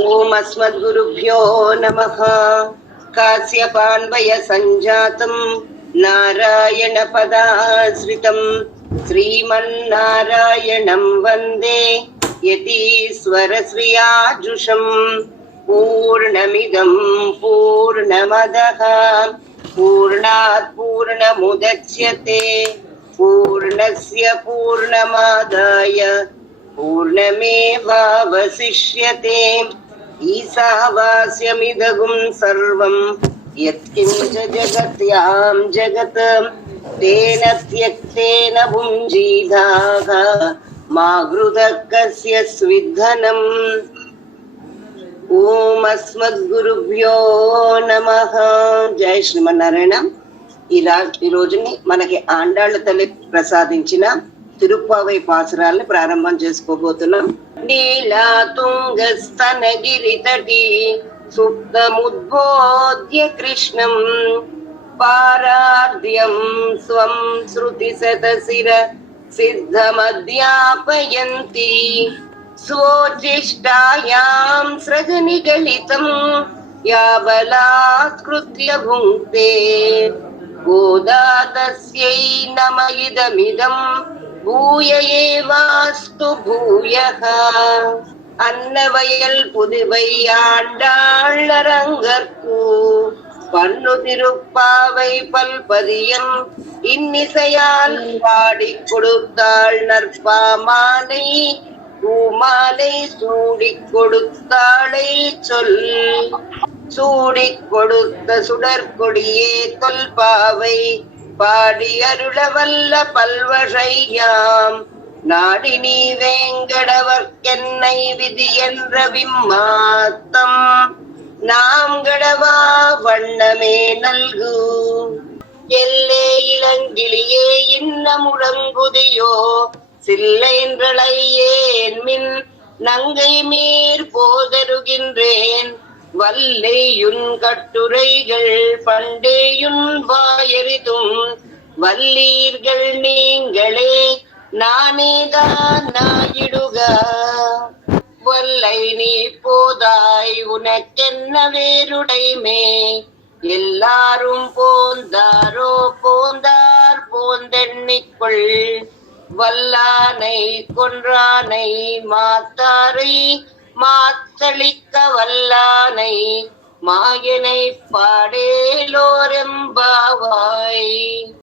ஓம் அஸ்மத்குருப்யோ நமः. காஸ்யபான்வய சஞ்சாதம் நாராயண பதாஸ்ரிதம் ஸ்ரீமன்னாராயணம் வந்தே யதீஸ்வரஸ்ரீயாஜுஷம். பூர்ணமிதம் பூர்ணமதः பூர்ணாத் பூர்ணமுதச்யதே பூர்ணஸ்ய பூர்ணமாதாய பூர்ணமேவாவசிஷ்யதே. ஈசாவாஸ்யமிதகும் சர்வம் யத்கிஞ்ச ஜகத்யாம் ஜகத் தேன த்யக்தேன புஞ்சீதாக மா க்ருதः கஸ்ய ஸ்வித்தனம். ஓம் అస్మద్గురుభ్యో నమః. జై శ్రీమన్నారాయణ. ఈ రోజుని మనకి ఆండాళ్ళ తల్లి ప్రసాదించిన తిరుప్పావై పాసురాల్ని ప్రారంభం చేసుకోబోతున్నాం. నీలా తుంగస్తనగిరి తటి సుప్తముద్బోధ్య కృష్ణం పారార్ధ్యం స్వం శృతి శతశిర సిద్ధమధ్యాపయంతి స్వోచిష్టాయాం సృజనిగళితం యాబలాత్కృత్య భుంక్తే గోదా తస్యై నమ ఇదమిదం பூய ஏவாஸ்து பூயக. அன்னவயல் புதுவை ஆண்டாளரங்கற்கு பண்ணு திருப்பாவை பல்பதியம் இன்னிசையால் பாடி கொடுத்தாள் நற்பாமாலை பூமாலை சூடிக் கொடுத்தாளை சொல். சூடிக் கொடுத்த சுடற்கொடியே தொல்பாவை பாடி அருளவல்ல பல்வகையாம் நாடி நீ வேங்கடவர்க்கென்னை விதி என்ற விம்மாத்தம் நாம் கடவா வண்ணமே நல்கு. எல்லே இளங்கிளியே இன்ன முழங்குதியோ சில்லைன்றளையேன் மின் நங்கை மீர் போதருகின்றேன் வல்லேயுன் கட்டுரைகள் பண்டேயுன் வாயறிதும் வல்லீர்கள் நீங்களே நானேதான் நாயிடுக. வல்லை நீ போதாய் உனக்கென்ன வேருடைமே எல்லாரும் போந்தாரோ போந்தார் போந்தெண்ணிக்குள் வல்லானை கொன்றானை மாத்தாரை மாத்தளிக்க வல்லானை மாயனை பாடேலோரெம்பாவாய்.